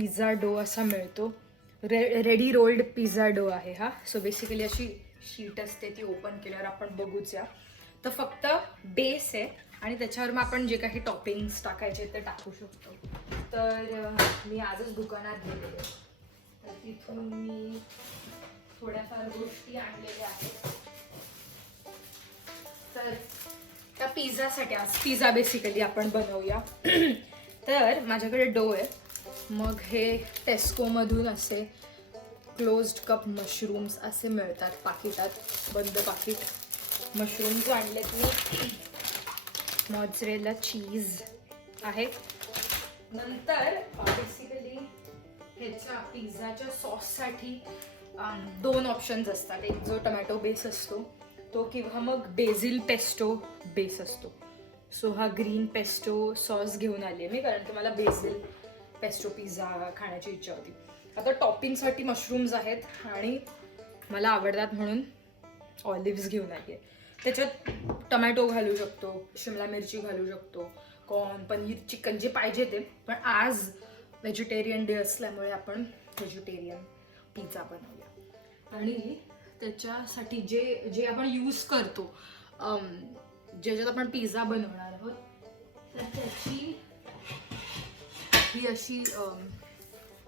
Pizza डो असा मिळतो. रेडी रोल्ड पिझ्झा डो आहे हा. सो बेसिकली अशी शीट असते, ती ओपन केल्यावर आपण बघूच या. तर फक्त बेस आहे आणि त्याच्यावर मग आपण जे काही टॉपिंग्स टाकायचे ते टाकू शकतो. तर मी आजच दुकानात गेलेले, तर तिथून मी थोड्याफार गोष्टी आणलेल्या आहेत. तर त्या पिझ्झासाठी आज पिझ्झा बेसिकली आपण बनवूया. तर माझ्याकडे डो आहे. मग हे टेस्कोमधून असे क्लोज्ड कप मशरूम्स असे मिळतात पाकिटात, बंद पाकिट. मशरूम्स आणलेत मी. मॉझरेला चीज आहे. नंतर बेसिकली ह्याच्या पिझ्झाच्या सॉससाठी 2 ऑप्शन्स असतात. एक जो टमॅटो बेस असतो तो, किंवा मग बेझिल पेस्टो बेस असतो. सो हा ग्रीन पेस्टो सॉस घेऊन आली आहे मी, कारण की मला बेझिल पेस्टो पिझ्झा खाण्याची इच्छा होती. आता टॉपिंगसाठी मशरूम्स आहेत आणि मला आवडतात म्हणून ऑलिव्हज घेऊन आली आहे. त्याच्यात टमॅटो घालू शकतो, शिमला मिरची घालू शकतो, कॉर्न, पनीर, चिकन, जे पाहिजे ते. पण आज व्हेजिटेरियन डे असल्यामुळे आपण व्हेजिटेरियन पिझ्झा बनवूया. आणि त्याच्यासाठी जे आपण यूज करतो, ज्याच्यात आपण पिझ्झा बनवणार आहोत, तर त्याची ही अशी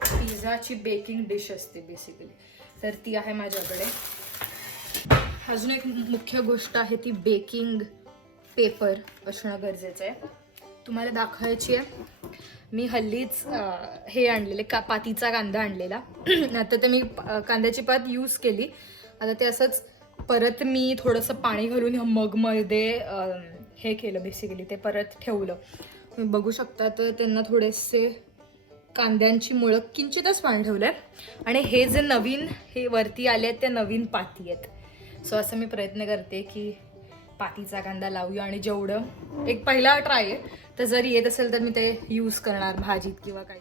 पिझ्झाची बेकिंग डिश असते बेसिकली. तर ती आहे माझ्याकडे. अजून एक मुख्य गोष्ट आहे, ती बेकिंग पेपर असणं गरजेचं आहे. तुम्हाला दाखवायची आहे. मी हल्लीच हे आणलेले पातीचा कांदा आणलेला. आता ते मी कांद्याची पात यूज केली. आता ते असंच परत मी थोडंसं पाणी घालून ह्या मगमध्ये हे केलं बेसिकली, ते परत ठेवलं. तुम्ही बघू शकता. तर त्यांना थोडेसे कांद्यांची मुळं किंचितच पाणी ठेवलं आहे. आणि हे जे नवीन हे वरती आले आहेत, ते नवीन पाती आहेत. सो असं मी प्रयत्न करते की पातीचा कांदा लावूया. आणि जेवढं एक पहिला ट्राय आहे, तर जर येत असेल तर मी ते यूज करणार भाजीत किंवा काही.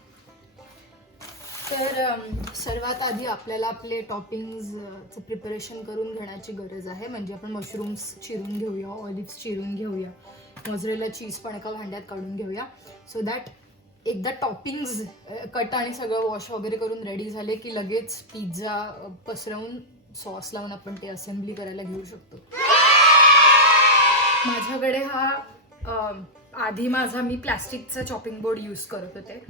तर सर्वात आधी आपल्याला आपले टॉपिंग्सचं प्रिपरेशन करून घेण्याची गरज आहे. म्हणजे आपण मशरूम्स चिरून घेऊया, ऑलिव्स चिरून घेऊया, मोझरेला चीज पण एका भांड्यात काढून घेऊया. सो दॅट एकदा टॉपिंग्स कट आणि सगळं वॉश वगैरे करून रेडी झाले की लगेच पिझ्झा पसरवून सॉस लावून आपण ते असेंब्ली करायला घेऊ शकतो. माझ्याकडे हा आधी मी प्लॅस्टिकचा चॉपिंग बोर्ड यूज करत होते.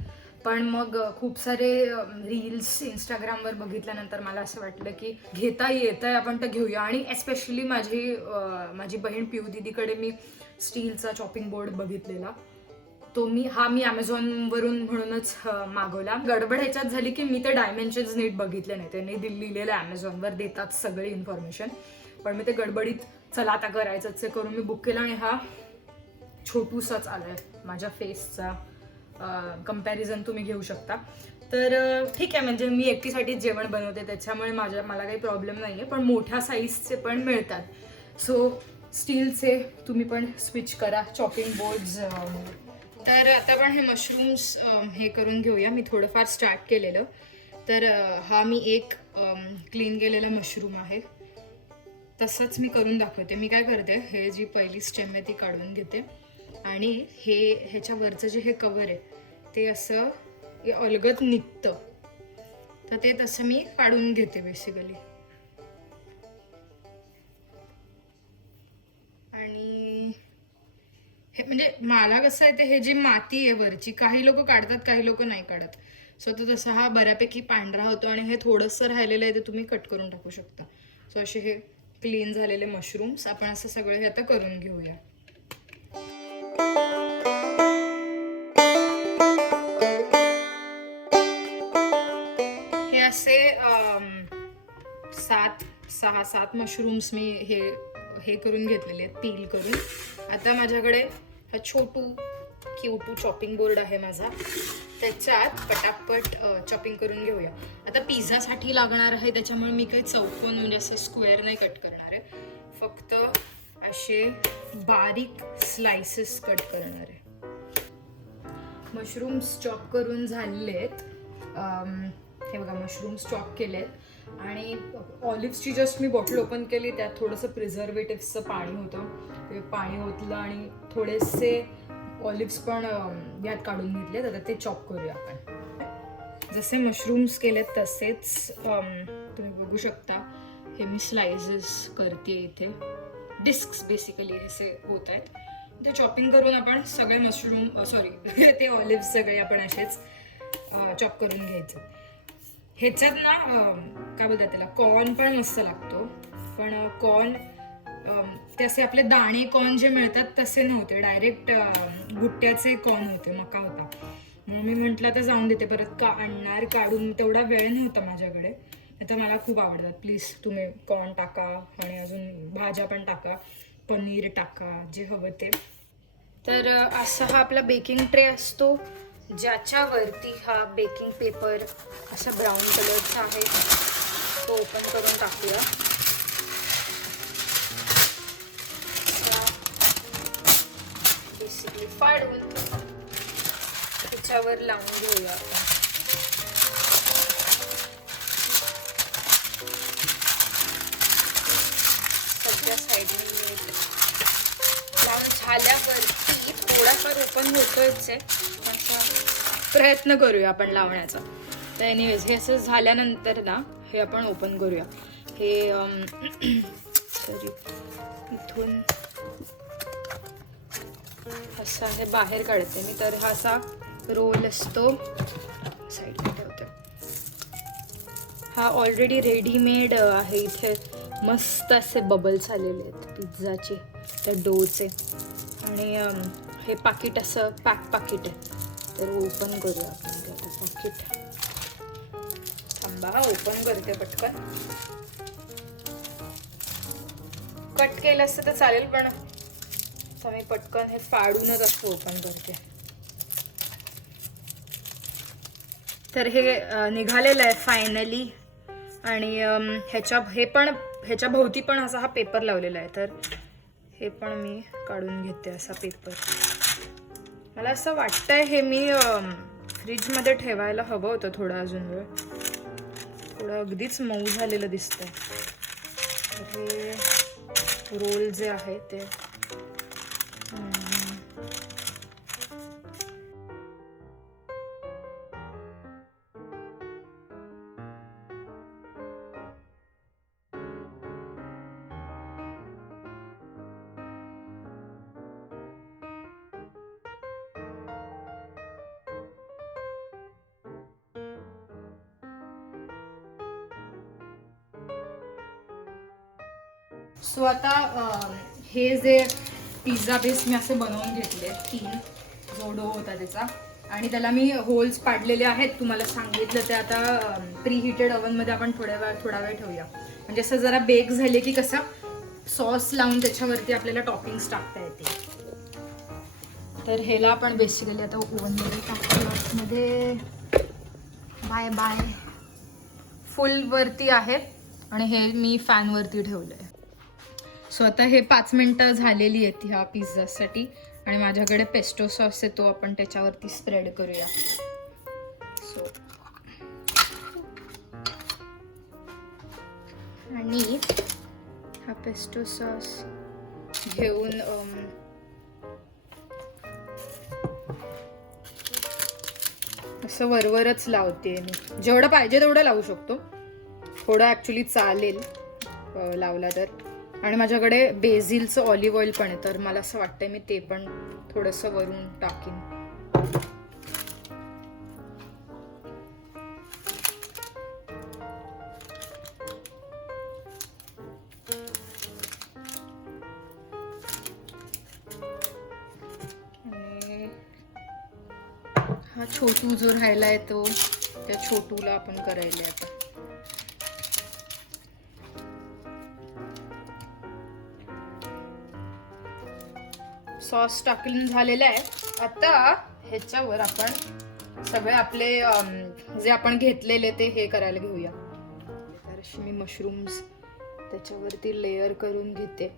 पण मग खूप सारे रील्स इंस्टाग्रामवर बघितल्यानंतर मला असं वाटलं की घेता येतं, आपण तर घेऊया. आणि एस्पेशली माझी बहीण पिऊ दीदीकडे मी स्टीलचा चॉपिंग बोर्ड बघितलेला. तो मी ॲमेझॉनवरून म्हणूनच मागवला. गडबड ह्याच्यात झाली की मी ते डायमेन्शन्स नीट बघितले नाही. त्यांनी लिहिलेलं ॲमेझॉनवर देतात सगळी इन्फॉर्मेशन. पण मी ते गडबडीत चला आता करायचंच आहे करून मी बुक केलं. आणि हा छोटूसाच आला आहे. माझ्या फेसचा कम्पॅरिझन तुम्ही घेऊ शकता. तर ठीक आहे, म्हणजे मी एकटीसाठीच जेवण बनवते, त्याच्यामुळे मला काही प्रॉब्लेम नाही आहे. पण मोठ्या साईजचे पण मिळतात. सो स्टीलचे तुम्ही पण स्विच करा चॉपिंग बोर्ड्स. तर आता आपण हे मशरूम्स हे करून घेऊया. मी थोडंफार स्टार्ट केलेलं. तर हा मी एक क्लीन केलेला मशरूम आहे. तसंच मी करून दाखवते. मी काय करते, हे जी पहिली स्टेम आहे ती काढून घेते. आणि ह्याच्यावरचं जे हे कवर आहे ते असं अलगद निघतं. तर ते तसं मी काढून घेते बेसिकली. आणि हे म्हणजे मला कसं आहे, ते हे जी माती आहे वरची, काही लोक काढतात, काही लोक नाही काढत. सो तो तसा हा बऱ्यापैकी पांढरा होतो. आणि हे थोडंसं राहिलेलं आहे ते तुम्ही कट करून टाकू शकता. सो असे हे क्लीन झालेले मशरूम्स आपण असं सगळं हे आता करून घेऊया. हे असे 6-7 मशरूम्स मी हे करून घेतलेले आहेत, पील करून. आता माझ्याकडे हा क्यूटू चॉपिंग बोर्ड आहे माझा. त्याच्यात पटापट चॉपिंग करून घेऊया. आता पिझ्झासाठी लागणार आहे, त्याच्यामुळे मी काही चौकोन म्हणजे असं स्क्वेअर नाही कट करणार आहे. फक्त असे बारीक स्लाइसेस कट करणार आहे. मशरूम्स चॉप करून झालेले आहेत. हे बघा, मशरूम्स चॉप केलेत. आणि ऑलिव्हची जस्ट मी बॉटल ओपन केली, त्यात थोडंसं प्रिझर्वेटिव्हचं पाणी होतं. ते पाणी ओतलं आणि थोडेसे ऑलिव्स पण यात काढून घेतले. तर ते चॉप करूया आपण. जसे मशरूम्स केलेत तसेच तुम्ही बघू शकता हे मी स्लाइसेस करते इथे. डिस्क्स बेसिकली असे होत आहेत. ते चॉपिंग करून आपण सगळे मशरूम ते ऑलिव्ह सगळे आपण असेच चॉप करून घ्यायचे. ह्याच्यात ना काय बोलतात त्याला, कॉर्न पण मस्त लागतो. पण कॉर्न ते असे आपले दाणे कॉर्न जे मिळतात तसे नव्हते, डायरेक्ट भुट्ट्याचे कॉर्न होते, मका होता. मग मी म्हटलं तर जाऊन देते, परत आणणार काढून तेवढा वेळ नव्हता माझ्याकडे. तर मला खूप आवडतात. प्लीज तुम्ही कॉर्न टाका आणि अजून भाज्या पण टाका, पनीर टाका, जे हवं ते. तर असा हा आपला बेकिंग ट्रे असतो, ज्याच्यावरती हा बेकिंग पेपर असा ब्राऊन कलरचा आहे. तो ओपन करून टाकूया. बेसिकली फाडून त्याच्यावर लावून घेऊया आपण. सगळ्या साईडने लावून झाल्यावरती थोडाफार ओपन होतोच आहे, प्रयत्न करूया आपण लावण्याचा. तर एनिवेज हे असं झाल्यानंतर ना हे आपण ओपन करूया. हे सॉरी इथून असा हे बाहेर काढते मी. तर हा असा रोल असतो, साईडला ठेवते. हा ऑलरेडी रेडीमेड आहे. इथे मस्त असे बबल्स आलेले आहेत पिझ्झाचे, त्या डोचे. आणि हे पाकिट असं पाकिट आहे. तर ओपन करूया आपण ते आता पाकिट. थांबा, ओपन करते पटकन. कट केलं असतं तर चालेल, पण मी पटकन हे फाडूनच असं ओपन करते. तर हे निघालेलं आहे फायनली. आणि ह्याच्या भोवती पण असा हा पेपर लावलेला आहे. तर हे पण मी काढून घेते असा पेपर. मला असं वाटतंय हे मी फ्रीजमध्ये ठेवायला हवं होतं थोडं अजून वेळ. थोडं अगदीच मऊ झालेलं दिसतंय. हे रोल जे आहे ते सो आता हे जे पिझ्झा बेस मी असे बनवून घेतले 3, जो डो होता त्याचा. आणि त्याला मी होल्स पाडलेले आहेत, तुम्हाला सांगितलं ते. आता प्री हिटेड ओव्हनमध्ये आपण थोडा वेळ ठेवूया, म्हणजे असं जरा बेक झाले की कसं सॉस लावून त्याच्यावरती आपल्याला टॉपिंग्स टाकता येते. तर ह्याला आपण बेसिकली आता ओव्हनमध्ये टाकतो. मध्ये बाय फुल वरती आहे आणि हे मी फॅनवरती ठेवलं आहे. सो आता हे 5 मिनिटं झालेली आहेत ह्या पिझ्झासाठी. आणि माझ्याकडे पेस्टो सॉस आहे, तो आपण त्याच्यावरती स्प्रेड करूया. सो आणि हा पेस्टो सॉस घेऊन असं वरवरच लावते मी. जेवढं पाहिजे तेवढं लावू शकतो, थोडं ॲक्च्युली चालेल लावला तर. आणि माझ्याकडे बेझिलचं ऑलिव्ह ऑइल पण आहे, तर मला असं वाटतंय मी ते पण थोडंसं वरून टाकीन. आणि हा छोटू जो राहिला आहे तो, त्या छोटूला आपण करायला आता. सॉस टाकून झालेला आहे. आता ह्याच्यावर आपण सगळे आपले जे आपण घेतलेले ते हे करायला घेऊया. तर अशी मी मशरूम्स त्याच्यावरती लेयर करून घेते.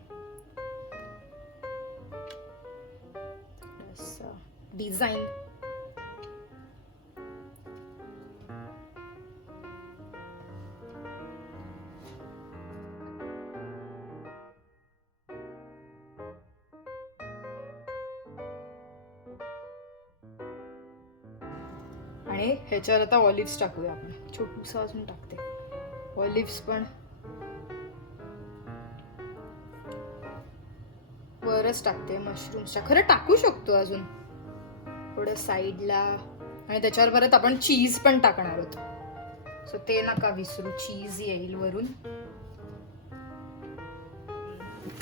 असं डिझाईन. आणि ह्याच्यावर आता ऑलिव्स टाकूया आपण. छोटूसा अजून टाकते ऑलिव्स, पण वरच टाकते. मशरूम्सच्या खरं टाकू शकतो अजून थोडं साईडला. आणि त्याच्यावर परत आपण चीज पण टाकणार आहोत, सो ते नका विसरू. चीज येईल वरून.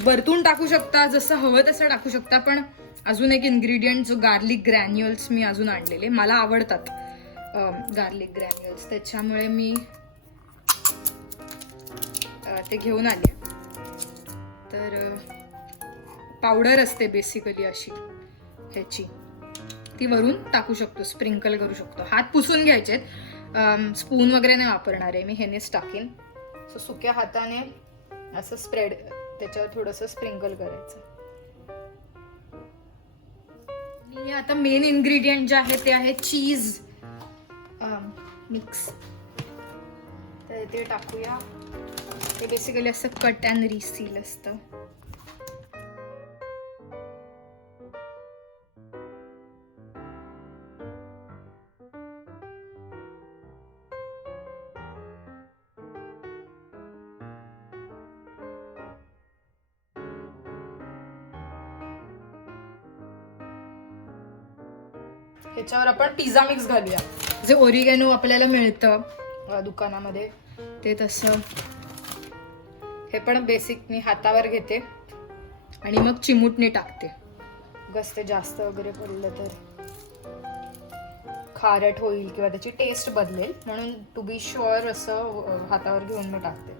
वरतून टाकू शकता, जसं हवं तसं टाकू शकता. पण अजून एक इन्ग्रेडियंट जो गार्लिक ग्रॅन्युअल्स मी अजून आणलेले, मला आवडतात गार्लिक ग्रॅन्युअल्स, त्याच्यामुळे मी ते घेऊन आले. तर पावडर असते बेसिकली अशी ह्याची, ती वरून टाकू शकतो, स्प्रिंकल करू शकतो. हात पुसून घ्यायचेत, स्पून वगैरे नाही वापरणार आहे मी, ह्यानेच टाकेन. सो सुक्या हाताने असं स्प्रेड, त्याच्यावर थोडंसं स्प्रिंकल करायचं. आणि आता मेन इन्ग्रेडियंट जे आहे ते आहे चीज मिक्स. तर ते टाकूया. ते बेसिकली असं कट अँड रिसील असतं. ह्याच्यावर आपण पिझ्झा मिक्स घालूया, जे ओरिगॅनो आपल्याला मिळतं दुकानामध्ये ते तसं. हे पण बेसिक मी हातावर घेते आणि मग चिमूटने टाकते. ते जास्त वगैरे पडलं तर खारट होईल किंवा त्याची टेस्ट बदलेल, म्हणून टू बी शुअर असं हातावर घेऊन मी टाकते.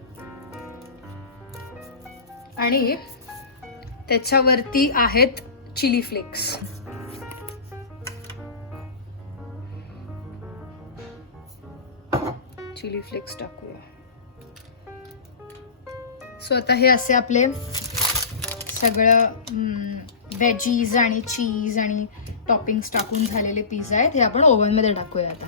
आणि त्याच्यावरती आहेत चिली फ्लेक्स. चिली फ्लेक्स टाकूया. सो आता हे असे आपले सगळं व्हेजीज आणि चीज आणि टॉपिंग्स टाकून झालेले पिझ्झा आहेत. हे आपण ओव्हनमध्ये टाकूया आता.